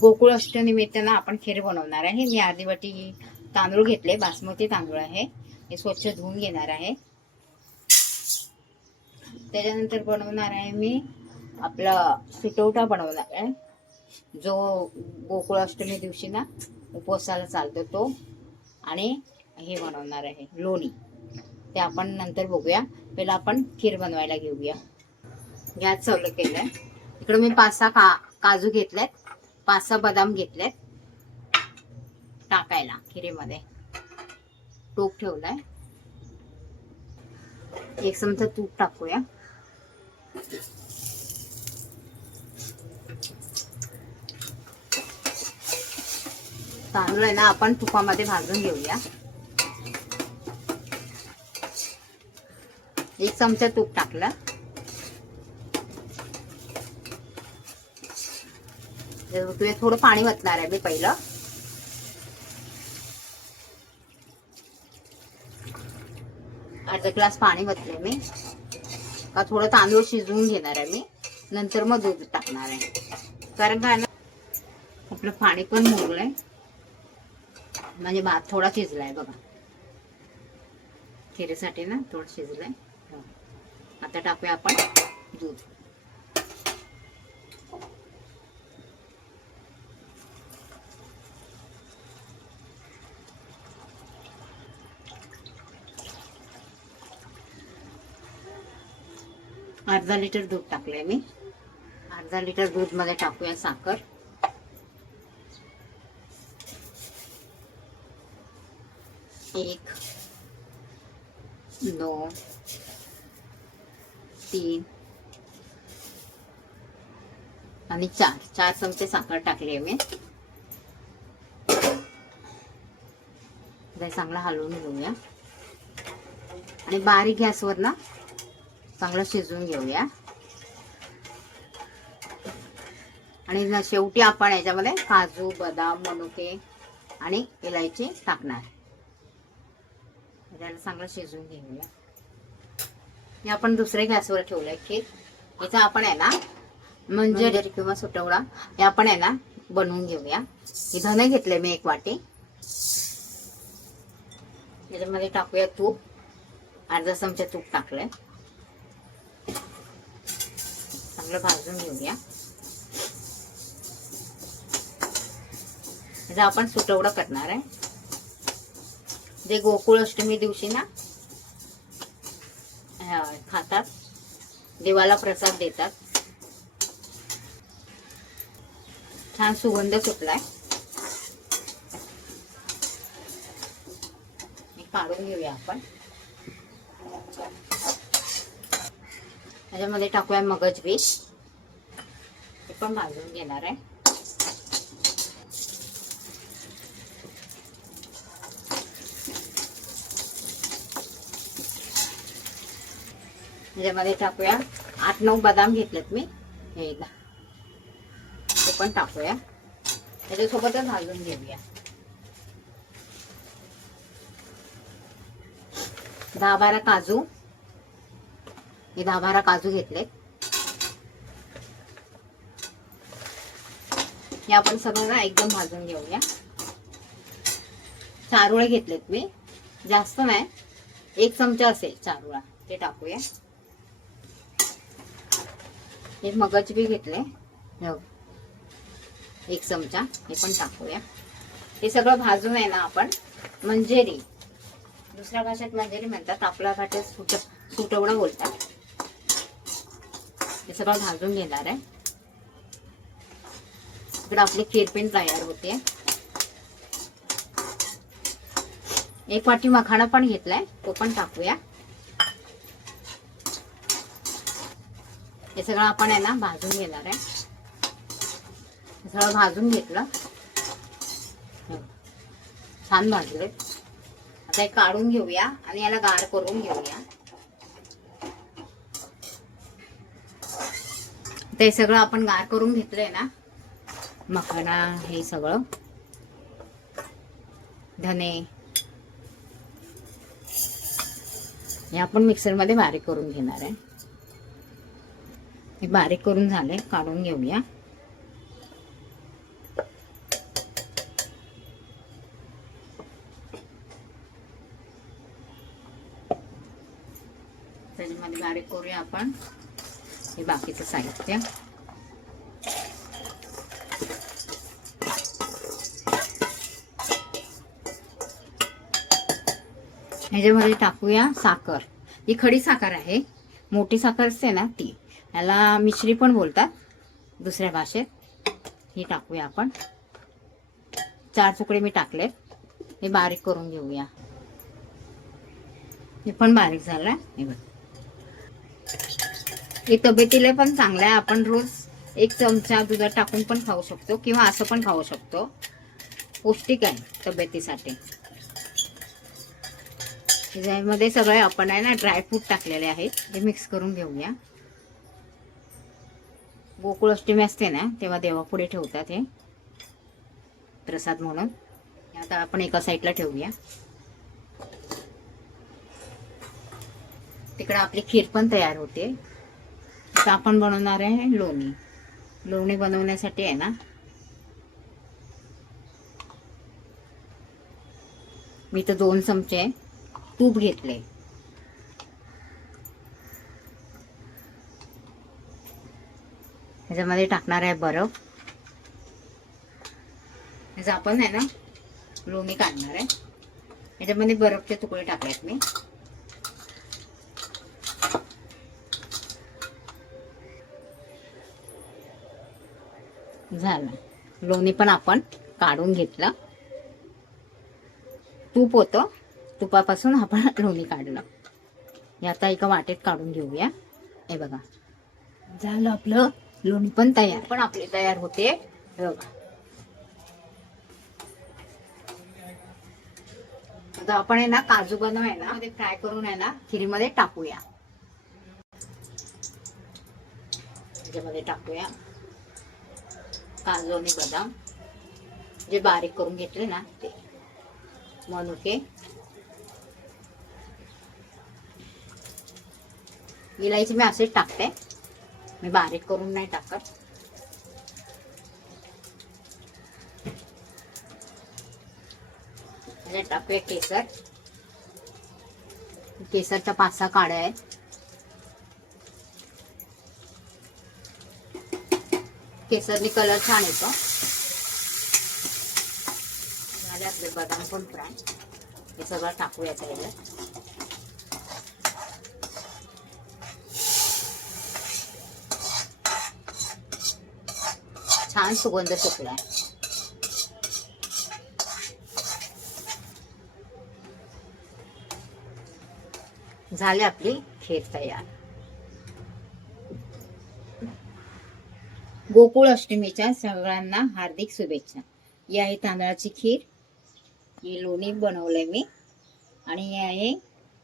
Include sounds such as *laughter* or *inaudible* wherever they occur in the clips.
गोकुळ अष्टनिमित्तानं आपण खीर बनवणार आहे. मी अर्धी वाटी तांदूळ घेतले बासमती तांदूळ आहे. हे स्वच्छ धुवून घेणार आहे. त्याच्यानंतर बनवणार आहे मी आपला सुटवटा बनवणार आहे. जो गोकुळ अष्टमी दिवशी ना उपवासाला चालतो तो. आणि हे बनवणार आहे लोणी. ते आपण नंतर बघूया. पहिला आपण खीर बनवायला घेऊया. गॅस चालू केलंय. इकडं मी पाच सहा का काजू घेतल्यात पाच सहा बदाम घेतलेत. टाकायला खिरीमध्ये. टोक ठेवलाय. एक चमचा तूप टाकूया. तांदूळ आहे ना आपण तुपामध्ये भाजून घेऊया. एक चमचा तूप टाकला. तुझे थोडं पाणी वतणार आहे मी पहिलं. अर्धा ग्लास पाणी वतले मी. का थोडं तांदूळ शिजवून घेणार आहे मी. नंतर मग दूध टाकणार आहे. कारण काय ना आपलं पाणी पण मुरलंय. म्हणजे भात थोडा शिजलाय बघा. खिरीसाठी ना थोडं शिजलंय. हो. आता टाकूया आपण दूध. अर्धा लिटर दूध टाकलंय मी. अर्धा लिटर दूधमध्ये टाकूया साखर. एक दोन तीन आणि चार. चार चमचे साखर टाकली आहे मी. चांगला चांगलं हलवून घेऊया. आणि बारीक गॅसवर ना चांगलं शिजवून घेऊया. आणि शेवटी आपण याच्यामध्ये काजू बदाम मनुके आणि इलायची टाकणार. त्याला चांगलं शिजवून घेऊया. हे आपण दुसऱ्या गॅसवर ठेवलंय खीर याचा आपण आहे ना मंजरी किंवा सुटवडा हे आपण आहे ना बनवून घेऊया. हे धने घेतले मी एक वाटी. याच्यामध्ये टाकूया तूप. अर्धा चमचा तूप टाकलंय. चांगलं भाजून घेऊया. याचा आपण सुटवडा करणार आहे. जे गोकुळ अष्टमी दिवशी ना खातात देवाला प्रसाद देतात. छान सुगंध सुटलाय. काढून घेऊया आपण. त्याच्यामध्ये टाकूया मगज बीज ते पण भाजून घेणार आहे. त्याच्यामध्ये टाकूया. आठ नऊ बदाम घेतलेत मी. हे ते पण टाकूया. त्याच्यासोबतच भाजून घेऊया. दहा बारा काजू. हे दहा बारा काजू घेतले हे आपण सगळं ना एकदम भाजून घेऊया. चारोळे घेतलेत मी. जास्त नाही. एक चमचा असेल चारोळा. ते टाकूया. हे मगज बी घेतले. एक चमचा. हे पण टाकूया. हे सगळं भाजून आहे ना आपण मंजेरी. दुसऱ्या भाषेत मंजेरी म्हणतात. आपल्या भाषेत सुट सुटवणं बोलतात. हे सगळं भाजून घेणार आहे. इकडं आपली खीरपेन तयार होते. एक वाटी मखाणा पण घेतलाय तो पण टाकूया. हे सगळं आपण आहे ना भाजून घेणार आहे. हे सगळं भाजून घेतलं. छान भाजले. आता हे काढून घेऊया आणि याला गार करून घेऊया. ते सगळं आपण गार करून घेतलंय ना. मखाना हे सगळं. धने. हे आपण मिक्सरमध्ये बारीक करून घेणार आहे. हे बारीक करून झाले काढून घेऊया. त्याच्यामध्ये बारीक करूया आपण. हे बाकीचं साहित्य ह्याच्यामध्ये टाकूया साखर. ही खडी साखर आहे. मोठी साखर असते ना ती. याला मिश्री पण बोलतात दुसऱ्या भाषेत. ही टाकूया आपण. चार तुकडे मी टाकले. हे बारीक करून घेऊया. हे पण बारीक झालं हे बघ. हे तब्येतीला पण चांगलं आहे आपण रोज एक चमचा दुधात टाकून पण खाऊ शकतो किंवा असं पण खाऊ शकतो. पौष्टिक आहे तब्येतीसाठी. त्याच्यामध्ये सगळे आपण आहे ना ड्रायफ्रूट टाकलेले आहेत. ते मिक्स करून घेऊया. गोकुळ अष्टमी असते ना तेव्हा देवापुढे ठेवतात हे. प्रसाद म्हणून. आता आपण एका साईडला ठेवूया. तिकडं आपली खीर पण तयार होते. आता आपण बनवणार आहे लोणी. लोणी बनवण्यासाठी आहे ना. मी तर दोन चमचे तूप घेतले. ह्याच्यामध्ये टाकणार आहे बरफ. ह्याचं आपण आहे ना लोणी काढणार आहे. ह्याच्यामध्ये बर्फचे तुकडे टाकलेत मी. झालं. लोणी पण आपण काढून घेतलं. तूप होतं. तुपापासून आपण *laughs* लोणी काढलं. हे आता एका वाटेत काढून घेऊया. हे बघा. झालं आपलं. लोणी पण तयार. पण आपले तयार होते. बघा. आता आपण आहे ना काजू बनव आहे ना फ्राय करून आहे ना खिरीमध्ये टाकूया. टाकूया. काजू आणि बदाम. जे बारीक करून घेतले ना ते. मनुके इलायची मी असेच टाकते. मी बारीक करून नाही टाकत. टाकूया केसर. केसरच्या पाच सहा काड्या आहेत. केसरनी कलर छान येतो. झाले आपले बदाम पण फ्राय. हे सगळं टाकूया त्याला छान सुगंध सुटलाय. झाले आपली खीर तयार. गोकुळ अष्टमीच्या सगळ्यांना हार्दिक शुभेच्छा. ही आहे तांदळाची खीर. ही लोणी बनवलंय मी. आणि हे आहे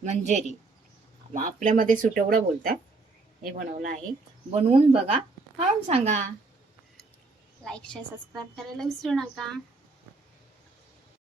मंजेरी. आपल्यामध्ये सुटवडं बोलतात. हे बनवलं आहे. बनवून बघा. खाऊन सांगा. लाईक शेअर सबस्क्राईब करायला विसरू नका.